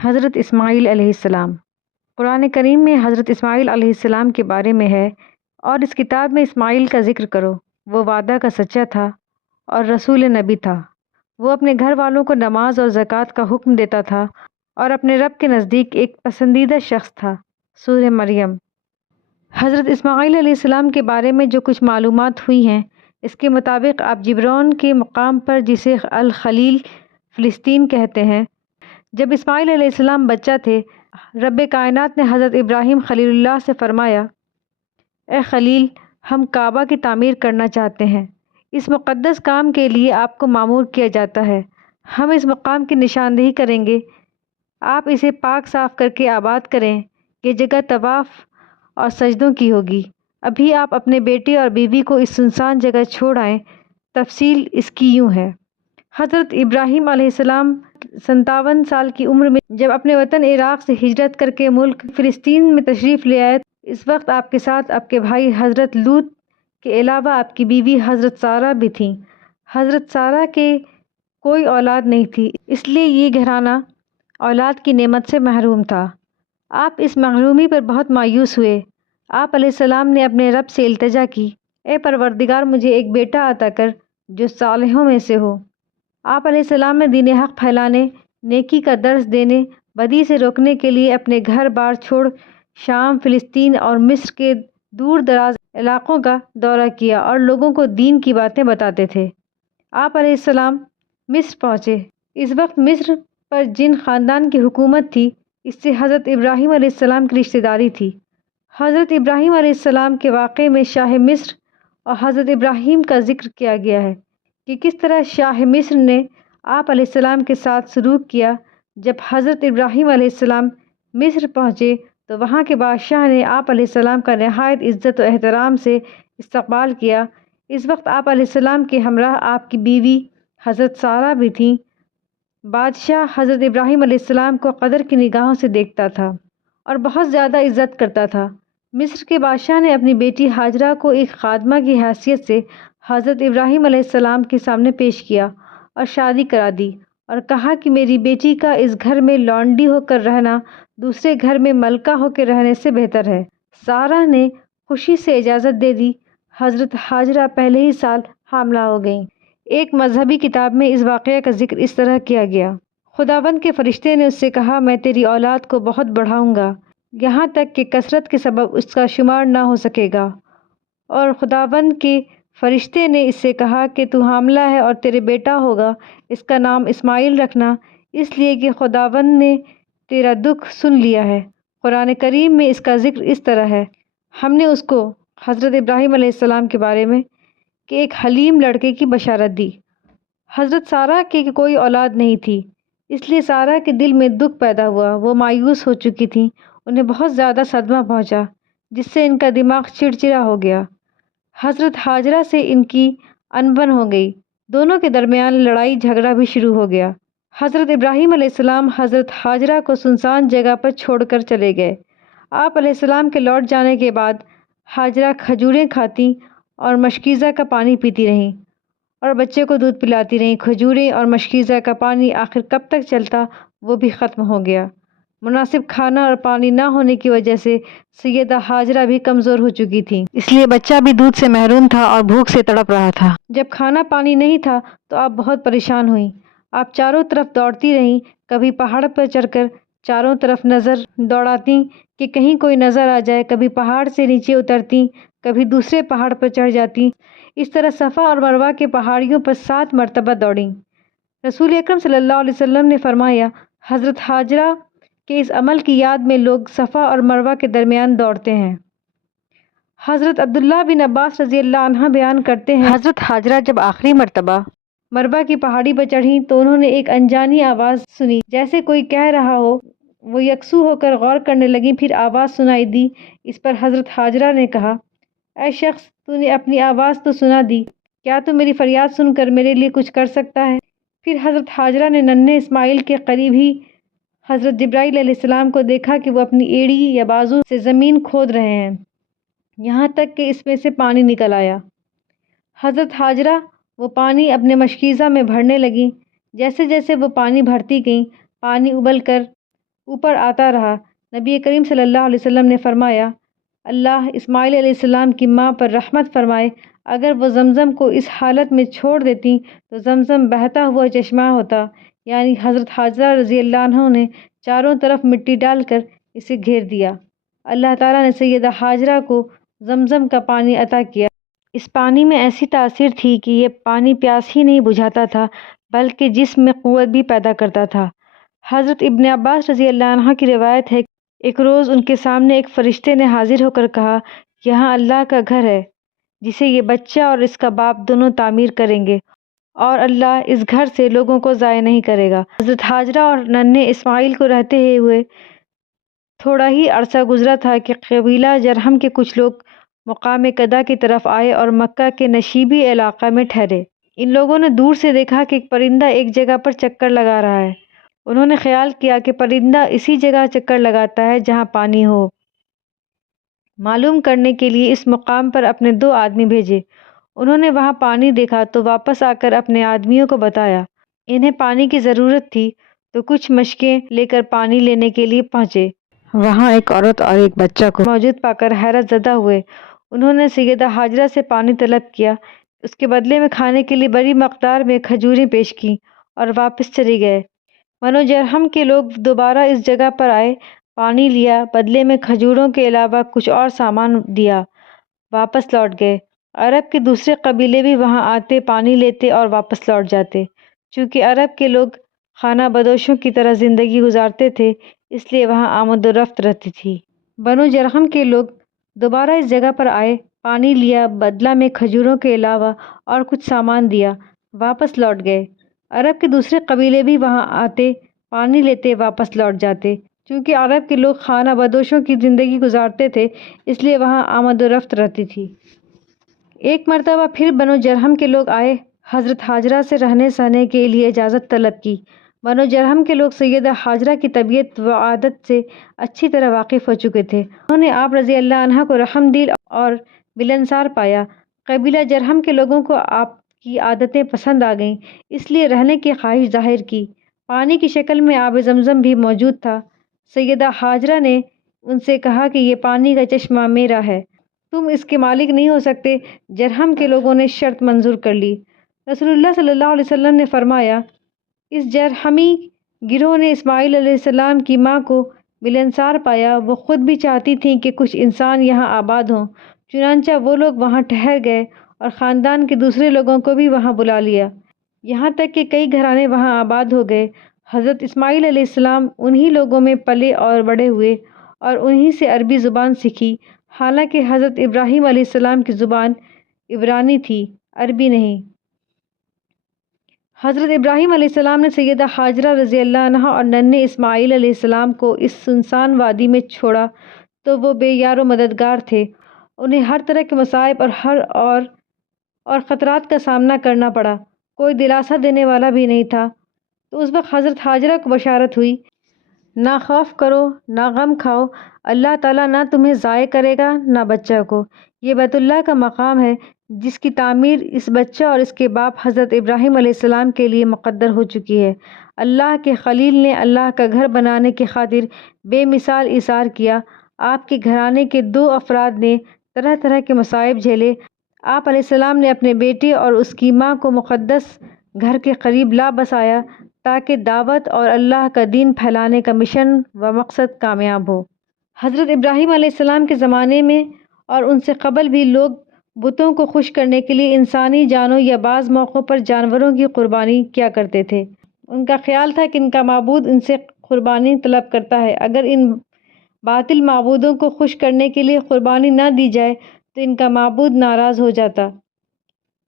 حضرت اسماعیل علیہ السلام۔ قرآن کریم میں حضرت اسماعیل علیہ السلام کے بارے میں ہے، اور اس کتاب میں اسماعیل کا ذکر کرو، وہ وعدہ کا سچا تھا اور رسول نبی تھا۔ وہ اپنے گھر والوں کو نماز اور زکوٰۃ کا حکم دیتا تھا اور اپنے رب کے نزدیک ایک پسندیدہ شخص تھا۔ سورہ مریم۔ حضرت اسماعیل علیہ السلام کے بارے میں جو کچھ معلومات ہوئی ہیں، اس کے مطابق آپ جبرون کے مقام پر، جسے الخلیل فلسطین کہتے ہیں، جب اسماعیل علیہ السلام بچہ تھے، رب کائنات نے حضرت ابراہیم خلیل اللہ سے فرمایا، اے خلیل، ہم کعبہ کی تعمیر کرنا چاہتے ہیں۔ اس مقدس کام کے لیے آپ کو مامور کیا جاتا ہے۔ ہم اس مقام کی نشاندہی کریں گے۔ آپ اسے پاک صاف کر کے آباد کریں۔ یہ جگہ طواف اور سجدوں کی ہوگی۔ ابھی آپ اپنے بیٹے اور بیوی کو اس سنسان جگہ چھوڑ آئیں۔ تفصیل اس کی یوں ہے۔ حضرت ابراہیم علیہ السلام 57 سال کی عمر میں جب اپنے وطن عراق سے ہجرت کر کے ملک فلسطین میں تشریف لے آئے، اس وقت آپ کے ساتھ آپ کے بھائی حضرت لوط کے علاوہ آپ کی بیوی حضرت سارہ بھی تھیں۔ حضرت سارہ کے کوئی اولاد نہیں تھی، اس لیے یہ گھرانہ اولاد کی نعمت سے محروم تھا۔ آپ اس محرومی پر بہت مایوس ہوئے۔ آپ علیہ السلام نے اپنے رب سے التجا کی، اے پروردگار، مجھے ایک بیٹا عطا کر جو صالحوں میں سے ہو۔ آپ علیہ السلام نے دین حق پھیلانے، نیکی کا درس دینے، بدی سے روکنے کے لیے اپنے گھر بار چھوڑ شام، فلسطین اور مصر کے دور دراز علاقوں کا دورہ کیا اور لوگوں کو دین کی باتیں بتاتے تھے۔ آپ علیہ السلام مصر پہنچے۔ اس وقت مصر پر جن خاندان کی حکومت تھی، اس سے حضرت ابراہیم علیہ السلام کی رشتہ داری تھی۔ حضرت ابراہیم علیہ السلام کے واقعے میں شاہ مصر اور حضرت ابراہیم کا ذکر کیا گیا ہے کہ کس طرح شاہ مصر نے آپ علیہ السلام کے ساتھ سلوک کیا۔ جب حضرت ابراہیم علیہ السلام مصر پہنچے تو وہاں کے بادشاہ نے آپ علیہ السلام کا نہایت عزت و احترام سے استقبال کیا۔ اس وقت آپ علیہ السلام کے ہمراہ آپ کی بیوی حضرت سارہ بھی تھیں۔ بادشاہ حضرت ابراہیم علیہ السلام کو قدر کی نگاہوں سے دیکھتا تھا اور بہت زیادہ عزت کرتا تھا۔ مصر کے بادشاہ نے اپنی بیٹی ہاجرہ کو ایک خادمہ کی حیثیت سے حضرت ابراہیم علیہ السلام کے سامنے پیش کیا اور شادی کرا دی، اور کہا کہ میری بیٹی کا اس گھر میں لونڈی ہو کر رہنا دوسرے گھر میں ملکہ ہو کے رہنے سے بہتر ہے۔ سارہ نے خوشی سے اجازت دے دی۔ حضرت ہاجرہ پہلے ہی سال حاملہ ہو گئیں۔ ایک مذہبی کتاب میں اس واقعہ کا ذکر اس طرح کیا گیا، خداوند کے فرشتے نے اس سے کہا، میں تیری اولاد کو بہت بڑھاؤں گا، یہاں تک کہ کثرت کے سبب اس کا شمار نہ ہو سکے گا۔ اور خداوند کے فرشتے نے اس سے کہا کہ تو حاملہ ہے اور تیرے بیٹا ہوگا، اس کا نام اسماعیل رکھنا، اس لیے کہ خداوند نے تیرا دکھ سن لیا ہے۔ قرآن کریم میں اس کا ذکر اس طرح ہے، ہم نے اس کو حضرت ابراہیم علیہ السلام کے بارے میں کہ ایک حلیم لڑکے کی بشارت دی۔ حضرت سارہ کی کوئی اولاد نہیں تھی، اس لیے سارہ کے دل میں دکھ پیدا ہوا، وہ مایوس ہو چکی تھیں، انہیں بہت زیادہ صدمہ پہنچا، جس سے ان کا دماغ چڑچڑا ہو گیا۔ حضرت ہاجرہ سے ان کی انبن ہو گئی، دونوں کے درمیان لڑائی جھگڑا بھی شروع ہو گیا۔ حضرت ابراہیم علیہ السلام حضرت ہاجرہ کو سنسان جگہ پر چھوڑ کر چلے گئے۔ آپ علیہ السلام کے لوٹ جانے کے بعد ہاجرہ کھجوریں کھاتی اور مشکیزہ کا پانی پیتی رہیں اور بچے کو دودھ پلاتی رہیں۔ کھجوریں اور مشکیزہ کا پانی آخر کب تک چلتا، وہ بھی ختم ہو گیا۔ مناسب کھانا اور پانی نہ ہونے کی وجہ سے سیدہ ہاجرہ بھی کمزور ہو چکی تھیں، اس لیے بچہ بھی دودھ سے محروم تھا اور بھوک سے تڑپ رہا تھا۔ جب کھانا پانی نہیں تھا تو آپ بہت پریشان ہوئیں۔ آپ چاروں طرف دوڑتی رہیں، کبھی پہاڑ پر چڑھ کر چاروں طرف نظر دوڑاتی کہ کہیں کوئی نظر آ جائے، کبھی پہاڑ سے نیچے اترتی، کبھی دوسرے پہاڑ پر چڑھ جاتی۔ اس طرح صفا اور مروہ کے پہاڑیوں پر 7 مرتبہ دوڑیں۔ رسول اکرم صلی اللہ علیہ وسلم نے فرمایا، حضرت ہاجرہ کے اس عمل کی یاد میں لوگ صفا اور مروہ کے درمیان دوڑتے ہیں۔ حضرت عبداللہ بن عباس رضی اللہ عنہ بیان کرتے ہیں، حضرت ہاجرہ جب آخری مرتبہ مروہ کی پہاڑی پر چڑھیں تو انہوں نے ایک انجانی آواز سنی، جیسے کوئی کہہ رہا ہو۔ وہ یکسو ہو کر غور کرنے لگیں، پھر آواز سنائی دی۔ اس پر حضرت ہاجرہ نے کہا، اے شخص، تو نے اپنی آواز تو سنا دی، کیا تو میری فریاد سن کر میرے لیے کچھ کر سکتا ہے؟ پھر حضرت ہاجرہ نے ننھے اسماعیل کے قریب ہی حضرت جبرائیل علیہ السلام کو دیکھا کہ وہ اپنی ایڑی یا بازو سے زمین کھود رہے ہیں، یہاں تک کہ اس میں سے پانی نکل آیا۔ حضرت ہاجرہ وہ پانی اپنے مشکیزہ میں بھرنے لگیں۔ جیسے جیسے وہ پانی بھرتی گئیں، پانی ابل کر اوپر آتا رہا۔ نبی کریم صلی اللہ علیہ وسلم نے فرمایا، اللہ اسماعیل علیہ السلام کی ماں پر رحمت فرمائے، اگر وہ زمزم کو اس حالت میں چھوڑ دیتی تو زمزم بہتا ہوا چشمہ ہوتا، یعنی حضرت حاجرہ رضی اللہ عنہ نے چاروں طرف مٹی ڈال کر اسے گھیر دیا۔ اللہ تعالیٰ نے سیدہ حاجرہ کو زمزم کا پانی عطا کیا۔ اس پانی میں ایسی تاثیر تھی کہ یہ پانی پیاس ہی نہیں بجھاتا تھا بلکہ جسم میں قوت بھی پیدا کرتا تھا۔ حضرت ابن عباس رضی اللہ عنہ کی روایت ہے کہ ایک روز ان کے سامنے ایک فرشتے نے حاضر ہو کر کہا، یہاں اللہ کا گھر ہے جسے یہ بچہ اور اس کا باپ دونوں تعمیر کریں گے، اور اللہ اس گھر سے لوگوں کو ضائع نہیں کرے گا۔ حضرت حاجرہ اور ننھے اسماعیل کو رہتے ہوئے تھوڑا ہی عرصہ گزرا تھا کہ قبیلہ جرہم کے کچھ لوگ مقام قدا کی طرف آئے اور مکہ کے نشیبی علاقہ میں ٹھہرے۔ ان لوگوں نے دور سے دیکھا کہ ایک پرندہ ایک جگہ پر چکر لگا رہا ہے۔ انہوں نے خیال کیا کہ پرندہ اسی جگہ چکر لگاتا ہے جہاں پانی ہو۔ معلوم کرنے کے لیے اس مقام پر اپنے 2 آدمی بھیجے۔ انہوں نے وہاں پانی دیکھا تو واپس آ کر اپنے آدمیوں کو بتایا۔ انہیں پانی کی ضرورت تھی تو کچھ مشکیں لے کر پانی لینے کے لیے پہنچے۔ وہاں ایک عورت اور ایک بچہ کو موجود پا کر حیرت زدہ ہوئے۔ انہوں نے سیدہ حاجرہ سے پانی طلب کیا، اس کے بدلے میں کھانے کے لیے بڑی مقدار میں کھجوریں پیش کیں اور واپس چلے گئے۔ بنو جرہم کے لوگ دوبارہ اس جگہ پر آئے، پانی لیا، بدلے میں کھجوروں کے علاوہ کچھ اور سامان دیا، واپس لوٹ گئے۔ عرب کے دوسرے قبیلے بھی وہاں آتے، پانی لیتے اور واپس لوٹ جاتے۔ چونکہ عرب کے لوگ خانہ بدوشوں کی طرح زندگی گزارتے تھے، اس لیے وہاں آمد و رفت رہتی تھی۔ بنو جرہم کے لوگ دوبارہ اس جگہ پر آئے، پانی لیا، بدلہ میں کھجوروں کے علاوہ اور کچھ سامان دیا، واپس لوٹ گئے۔ عرب کے دوسرے قبیلے بھی وہاں آتے، پانی لیتے، واپس لوٹ جاتے۔ چونکہ عرب کے لوگ خانہ بدوشوں کی زندگی گزارتے تھے، اس لیے وہاں آمد و رفت رہتی تھی۔ ایک مرتبہ پھر بنو جرہم کے لوگ آئے، حضرت حاجرہ سے رہنے سہنے کے لیے اجازت طلب کی۔ بنو جرہم کے لوگ سیدہ حاجرہ کی طبیعت و عادت سے اچھی طرح واقف ہو چکے تھے۔ انہوں نے آپ رضی اللہ عنہ کو رحم دل اور ملنسار پایا۔ قبیلہ جرہم کے لوگوں کو آپ کی عادتیں پسند آ گئیں، اس لیے رہنے کی خواہش ظاہر کی۔ پانی کی شکل میں آب زمزم بھی موجود تھا۔ سیدہ حاجرہ نے ان سے کہا کہ یہ پانی کا چشمہ میرا ہے، تم اس کے مالک نہیں ہو سکتے۔ جرہم کے لوگوں نے شرط منظور کر لی۔ رسول اللہ صلی اللہ علیہ وسلم نے فرمایا، اس جرہمی گروہ نے اسماعیل علیہ السلام کی ماں کو ملنسار پایا، وہ خود بھی چاہتی تھیں کہ کچھ انسان یہاں آباد ہوں، چنانچہ وہ لوگ وہاں ٹھہر گئے اور خاندان کے دوسرے لوگوں کو بھی وہاں بلا لیا، یہاں تک کہ کئی گھرانے وہاں آباد ہو گئے۔ حضرت اسماعیل علیہ السلام انہی لوگوں میں پلے اور بڑے ہوئے اور انہی سے عربی زبان سیکھی، حالانکہ حضرت ابراہیم علیہ السلام کی زبان عبرانی تھی، عربی نہیں۔ حضرت ابراہیم علیہ السلام نے سیدہ حاجرہ رضی اللہ عنہ اور ننھے اسماعیل علیہ السلام کو اس سنسان وادی میں چھوڑا تو وہ بے یار و مددگار تھے۔ انہیں ہر طرح کے مصائب اور خطرات کا سامنا کرنا پڑا، کوئی دلاسا دینے والا بھی نہیں تھا۔ تو اس وقت حضرت حاجرہ کو بشارت ہوئی، نہ خوف کرو، نہ غم کھاؤ، اللہ تعالیٰ نہ تمہیں ضائع کرے گا نہ بچہ کو۔ یہ بیت اللہ کا مقام ہے جس کی تعمیر اس بچہ اور اس کے باپ حضرت ابراہیم علیہ السلام کے لیے مقدر ہو چکی ہے۔ اللہ کے خلیل نے اللہ کا گھر بنانے کی خاطر بے مثال ایثار کیا۔ آپ کے گھرانے کے 2 افراد نے طرح طرح کے مصائب جھیلے۔ آپ علیہ السلام نے اپنے بیٹے اور اس کی ماں کو مقدس گھر کے قریب لا بسایا تاکہ دعوت اور اللہ کا دین پھیلانے کا مشن و مقصد کامیاب ہو۔ حضرت ابراہیم علیہ السلام کے زمانے میں اور ان سے قبل بھی لوگ بتوں کو خوش کرنے کے لیے انسانی جانوں یا بعض موقعوں پر جانوروں کی قربانی کیا کرتے تھے۔ ان کا خیال تھا کہ ان کا معبود ان سے قربانی طلب کرتا ہے، اگر ان باطل معبودوں کو خوش کرنے کے لیے قربانی نہ دی جائے تو ان کا معبود ناراض ہو جاتا،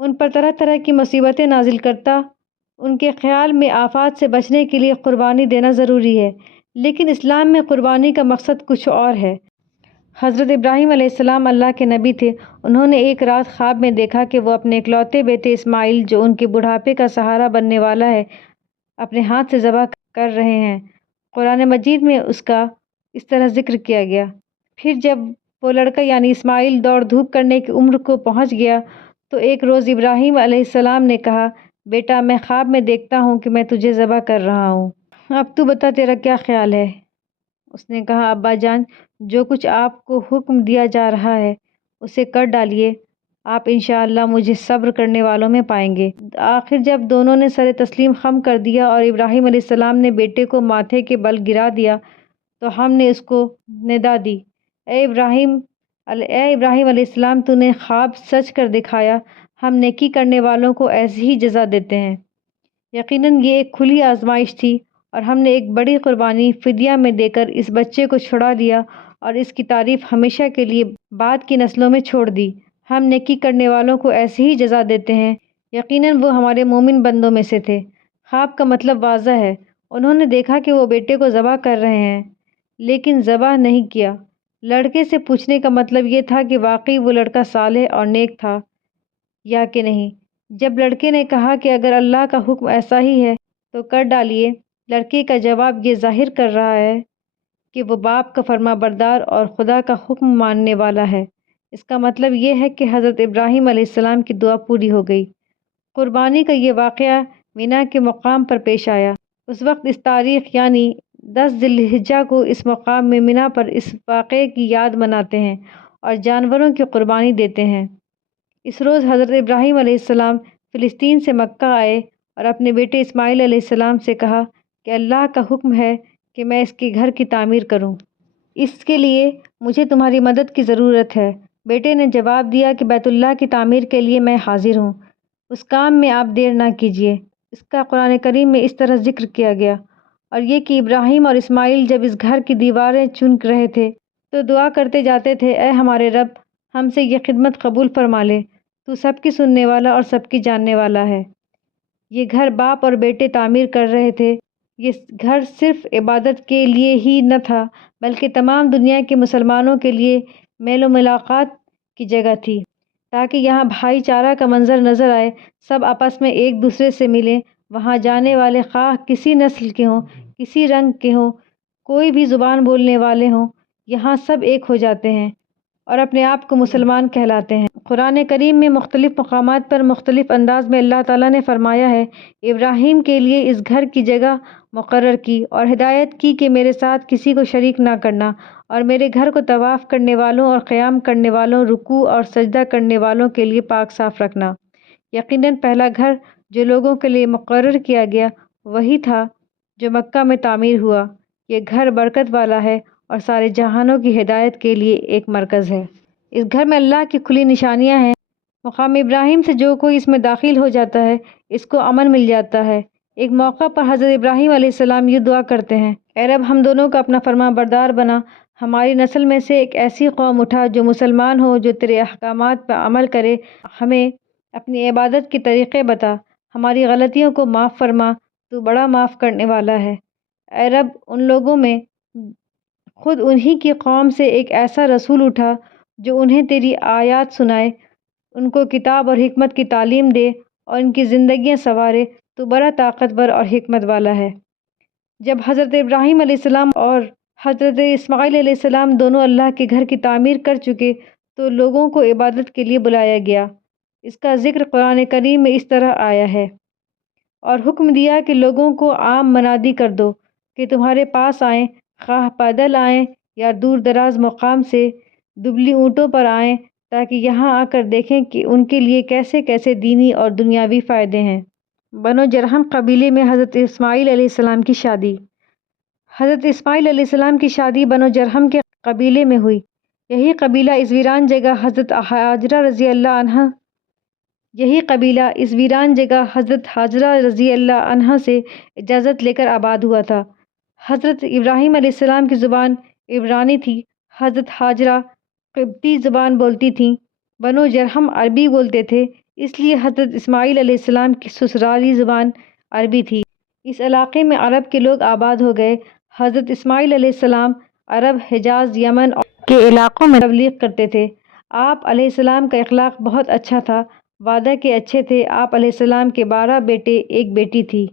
ان پر طرح طرح کی مصیبتیں نازل کرتا۔ ان کے خیال میں آفات سے بچنے کے لیے قربانی دینا ضروری ہے، لیکن اسلام میں قربانی کا مقصد کچھ اور ہے۔ حضرت ابراہیم علیہ السلام اللہ کے نبی تھے۔ انہوں نے ایک رات خواب میں دیکھا کہ وہ اپنے اکلوتے بیٹے اسماعیل، جو ان کے بڑھاپے کا سہارا بننے والا ہے، اپنے ہاتھ سے ذبح کر رہے ہیں۔ قرآن مجید میں اس کا اس طرح ذکر کیا گیا۔ پھر جب وہ لڑکا یعنی اسماعیل دوڑ دھوپ کرنے کی عمر کو پہنچ گیا تو ایک روز ابراہیم علیہ السلام نے کہا، بیٹا میں خواب میں دیکھتا ہوں کہ میں تجھے ذبح کر رہا ہوں، اب تو بتا تیرا کیا خیال ہے؟ اس نے کہا ابا جان، جو کچھ آپ کو حکم دیا جا رہا ہے اسے کر ڈالیے، آپ انشاءاللہ مجھے صبر کرنے والوں میں پائیں گے۔ آخر جب دونوں نے سر تسلیم خم کر دیا اور ابراہیم علیہ السلام نے بیٹے کو ماتھے کے بل گرا دیا تو ہم نے اس کو ندا دی، اے ابراہیم علیہ السلام، تو نے خواب سچ کر دکھایا، ہم نیکی کرنے والوں کو ایسی ہی جزا دیتے ہیں۔ یقیناً یہ ایک کھلی آزمائش تھی اور ہم نے ایک بڑی قربانی فدیہ میں دے کر اس بچے کو چھڑا لیا اور اس کی تعریف ہمیشہ کے لیے بعد کی نسلوں میں چھوڑ دی۔ ہم نیکی کرنے والوں کو ایسی ہی جزا دیتے ہیں، یقیناً وہ ہمارے مومن بندوں میں سے تھے۔ خواب کا مطلب واضح ہے، انہوں نے دیکھا کہ وہ بیٹے کو ذبح کر رہے ہیں لیکن ذبح نہیں کیا۔ لڑکے سے پوچھنے کا مطلب یہ تھا کہ واقعی وہ لڑکا صالح اور نیک تھا یا کہ نہیں۔ جب لڑکے نے کہا کہ اگر اللہ کا حکم ایسا ہی ہے تو کر ڈالیے، لڑکے کا جواب یہ ظاہر کر رہا ہے کہ وہ باپ کا فرما بردار اور خدا کا حکم ماننے والا ہے۔ اس کا مطلب یہ ہے کہ حضرت ابراہیم علیہ السلام کی دعا پوری ہو گئی۔ قربانی کا یہ واقعہ مینا کے مقام پر پیش آیا۔ اس وقت اس تاریخ یعنی 10 ذی الحجہ کو اس مقام میں مینا پر اس واقعے کی یاد مناتے ہیں اور جانوروں کی قربانی دیتے ہیں۔ اس روز حضرت ابراہیم علیہ السلام فلسطین سے مکہ آئے اور اپنے بیٹے اسماعیل علیہ السلام سے کہا کہ اللہ کا حکم ہے کہ میں اس کے گھر کی تعمیر کروں، اس کے لیے مجھے تمہاری مدد کی ضرورت ہے۔ بیٹے نے جواب دیا کہ بیت اللہ کی تعمیر کے لیے میں حاضر ہوں، اس کام میں آپ دیر نہ کیجیے۔ اس کا قرآن کریم میں اس طرح ذکر کیا گیا، اور یہ کہ ابراہیم اور اسماعیل جب اس گھر کی دیواریں چن رہے تھے تو دعا کرتے جاتے تھے، اے ہمارے رب، ہم سے یہ خدمت قبول فرما لے، تو سب کی سننے والا اور سب کی جاننے والا ہے۔ یہ گھر باپ اور بیٹے تعمیر کر رہے تھے۔ یہ گھر صرف عبادت کے لیے ہی نہ تھا بلکہ تمام دنیا کے مسلمانوں کے لیے میل و ملاقات کی جگہ تھی، تاکہ یہاں بھائی چارہ کا منظر نظر آئے، سب آپس میں ایک دوسرے سے ملیں۔ وہاں جانے والے خواہ کسی نسل کے ہوں، کسی رنگ کے ہوں، کوئی بھی زبان بولنے والے ہوں، یہاں سب ایک ہو جاتے ہیں اور اپنے آپ کو مسلمان کہلاتے ہیں۔ قرآن کریم میں مختلف مقامات پر مختلف انداز میں اللہ تعالیٰ نے فرمایا ہے، ابراہیم کے لیے اس گھر کی جگہ مقرر کی اور ہدایت کی کہ میرے ساتھ کسی کو شریک نہ کرنا، اور میرے گھر کو طواف کرنے والوں اور قیام کرنے والوں، رکوع اور سجدہ کرنے والوں کے لیے پاک صاف رکھنا۔ یقیناً پہلا گھر جو لوگوں کے لیے مقرر کیا گیا وہی تھا جو مکہ میں تعمیر ہوا۔ یہ گھر برکت والا ہے اور سارے جہانوں کی ہدایت کے لیے ایک مرکز ہے۔ اس گھر میں اللہ کی کھلی نشانیاں ہیں۔ مقام ابراہیم سے جو کوئی اس میں داخل ہو جاتا ہے اس کو امن مل جاتا ہے۔ ایک موقع پر حضرت ابراہیم علیہ السلام یہ دعا کرتے ہیں، اے رب، ہم دونوں کا اپنا فرما بردار بنا، ہماری نسل میں سے ایک ایسی قوم اٹھا جو مسلمان ہو، جو تیرے احکامات پر عمل کرے، ہمیں اپنی عبادت کے طریقے بتا، ہماری غلطیوں کو معاف فرما، تو بڑا معاف کرنے والا ہے۔ اے رب، ان لوگوں میں خود انہی کی قوم سے ایک ایسا رسول اٹھا جو انہیں تیری آیات سنائے، ان کو کتاب اور حکمت کی تعلیم دے اور ان کی زندگیاں سنوارے، تو بڑا طاقتور اور حکمت والا ہے۔ جب حضرت ابراہیم علیہ السلام اور حضرت اسماعیل علیہ السلام دونوں اللہ کے گھر کی تعمیر کر چکے تو لوگوں کو عبادت کے لیے بلایا گیا۔ اس کا ذکر قرآن کریم میں اس طرح آیا ہے، اور حکم دیا کہ لوگوں کو عام منادی کر دو کہ تمہارے پاس آئیں، خواہ پیدل آئیں یا دور دراز مقام سے دبلی اونٹوں پر آئیں، تاکہ یہاں آ کر دیکھیں کہ ان کے لیے کیسے کیسے دینی اور دنیاوی فائدے ہیں۔ بنو جرہم قبیلے میں حضرت اسماعیل علیہ السلام کی شادی۔ حضرت اسماعیل علیہ السلام کی شادی بنو جرہم کے قبیلے میں ہوئی۔ یہی قبیلہ اس ویران جگہ حضرت ہاجرہ رضی اللہ عنہا سے اجازت لے کر آباد ہوا تھا۔ حضرت ابراہیم علیہ السلام کی زبان عبرانی تھی، حضرت ہاجرہ قبطی زبان بولتی تھیں، بنو جرہم عربی بولتے تھے، اس لیے حضرت اسماعیل علیہ السلام کی سسرالی زبان عربی تھی۔ اس علاقے میں عرب کے لوگ آباد ہو گئے۔ حضرت اسماعیل علیہ السلام عرب، حجاز، یمن کے علاقوں میں تبلیغ کرتے تھے۔ آپ علیہ السلام کا اخلاق بہت اچھا تھا، وعدہ کے اچھے تھے۔ آپ علیہ السلام کے 12 بیٹے، ایک بیٹی تھی۔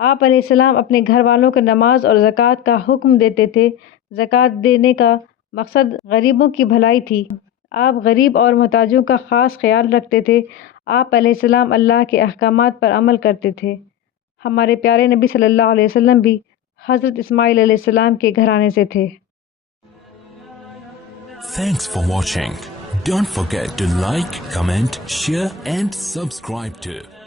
آپ علیہ السلام اپنے گھر والوں کو نماز اور زکوٰۃ کا حکم دیتے تھے۔ زکوٰۃ دینے کا مقصد غریبوں کی بھلائی تھی۔ آپ غریب اور محتاجوں کا خاص خیال رکھتے تھے۔ آپ علیہ السلام اللہ کے احکامات پر عمل کرتے تھے۔ ہمارے پیارے نبی صلی اللہ علیہ وسلم بھی حضرت اسماعیل علیہ السلام کے گھرانے سے تھے۔ Thanks for watching. Don't forget to like, comment, share and subscribe to